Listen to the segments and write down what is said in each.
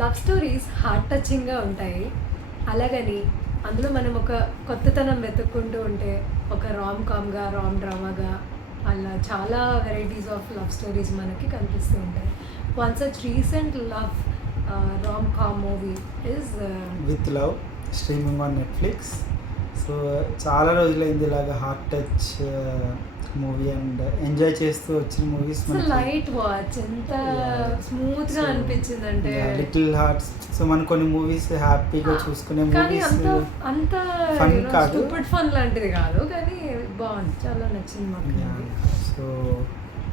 Love stories heart టచింగ్గా ఉంటాయి. అలాగని అందులో మనం ఒక కొత్తతనం వెతుక్కుంటూ ఉంటే ఒక రామ్ కామ్గా, రామ్ డ్రామాగా అలా చాలా వెరైటీస్ ఆఫ్ లవ్ స్టోరీస్ మనకి కనిపిస్తూ ఉంటాయి. One such recent love rom com movie is with love streaming on Netflix. So చాలా రోజులైంది ఇలాగ heart touch movie and enjoy చేస్తూ వచ్చిన మూవీస్ లైట్ వాచ్ ఎంత స్మూత్గా అనిపించింది అంటే లిటిల్ హార్ట్స్. సో మనం కొన్ని మూవీస్ హ్యాపీగా చూసుకునే మూవీస్ అంత ఫన్ కాదు, ఫన్ లాంటిది కాదు, కానీ బాగుంది, చాలా నచ్చింది మాకు. సో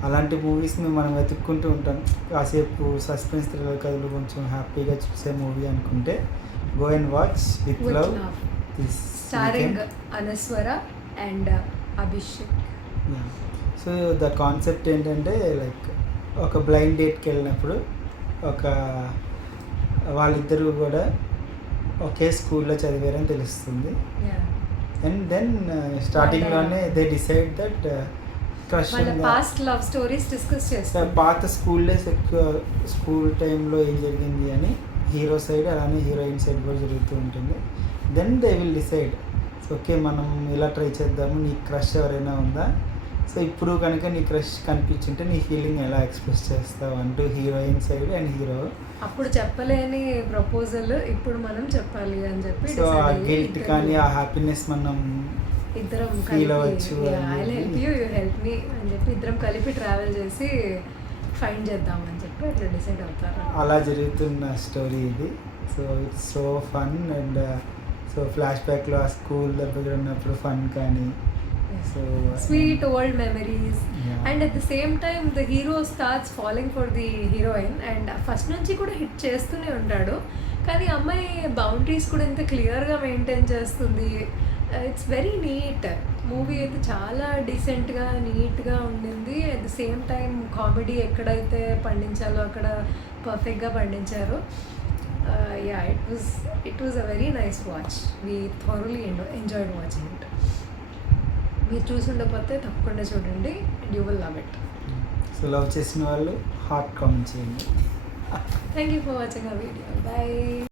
అలాంటి మూవీస్ని మనం వెతుక్కుంటూ ఉంటాం. కాసేపు సస్పెన్స్ థ్రిల్లర్ కథలు కొంచెం హ్యాపీగా చూసే మూవీ అనుకుంటే go and watch with love starring Anaswara and Abhishek. So the concept ఏంటంటే లైక్ ఒక బ్లైండ్ డేట్కి వెళ్ళినప్పుడు వాళ్ళిద్దరూ కూడా ఒకే స్కూల్లో చదివారని తెలుస్తుంది. అండ్ దెన్ స్టార్టింగ్లోనే they decide that crush past love stories discuss చేస్తారు. పాత స్కూల్ డేస్ స్కూల్ టైంలో ఏం జరిగింది అని హీరో సైడ్ అలానే హీరోయిన్ సైడ్ కూడా జరుగుతూ ఉంటుంది. Then they will decide okay మనం ఇలా ట్రై చేద్దాము, నీ క్రష్ ఎవరైనా ఉందా, సో ఇప్పుడు కనుక నీ క్రష్ కనిపించుంటే నీ ఫీలింగ్ ఎలా ఎక్స్ప్రెస్ చేస్తావు అంటూ హీరోయిన్ సైడ్ అండ్ హీరో. అప్పుడు చెప్పలేని ప్రపోజల్ ఇప్పుడు మనం చెప్పాలి అని చెప్పి, సో ఆ గిల్ట్ కానీ ఆ హ్యాపీనెస్ మనం ఇద్దరం ఫీల్ అవ్వచ్చు. హెల్ప్ యూ హెల్ప్ మీ అని చెప్పి ఇద్దరం కలిపి ట్రావెల్ చేసి ఫైండ్ చేద్దామని చెప్పి అట్లా డిసైడ్ అవుతారు. అలా జరుగుతున్న స్టోరీ ఇది. So it's so fun and so flash బ్యాక్లో ఆ స్కూల్ దగ్గర ఉన్నప్పుడు ఫన్ కానీ so sweet old memories. And at the same time the hero starts following for the heroine and first నుంచి కూడా హిట్ చేస్తూనే ఉంటాడు, కానీ అమ్మాయి బౌండరీస్ కూడా ఎంత క్లియర్గా మెయింటైన్ చేస్తుంది. ఇట్స్ వెరీ నీట్ మూవీ అయితే, చాలా డీసెంట్గా నీట్గా ఉండింది. At the same time comedy ఎక్కడైతే పండించాలో అక్కడ పర్ఫెక్ట్గా పండించారు. Yeah it was a very nice watch. We thoroughly enjoyed watching it. మీరు చూసి ఉండకపోతే తప్పకుండా చూడండి and you will love it. So love చేసిన వాళ్ళు హార్ట్ కామెంట్ చేయండి. థ్యాంక్ యూ ఫర్ వాచింగ్ ఆ వీడియో. బై.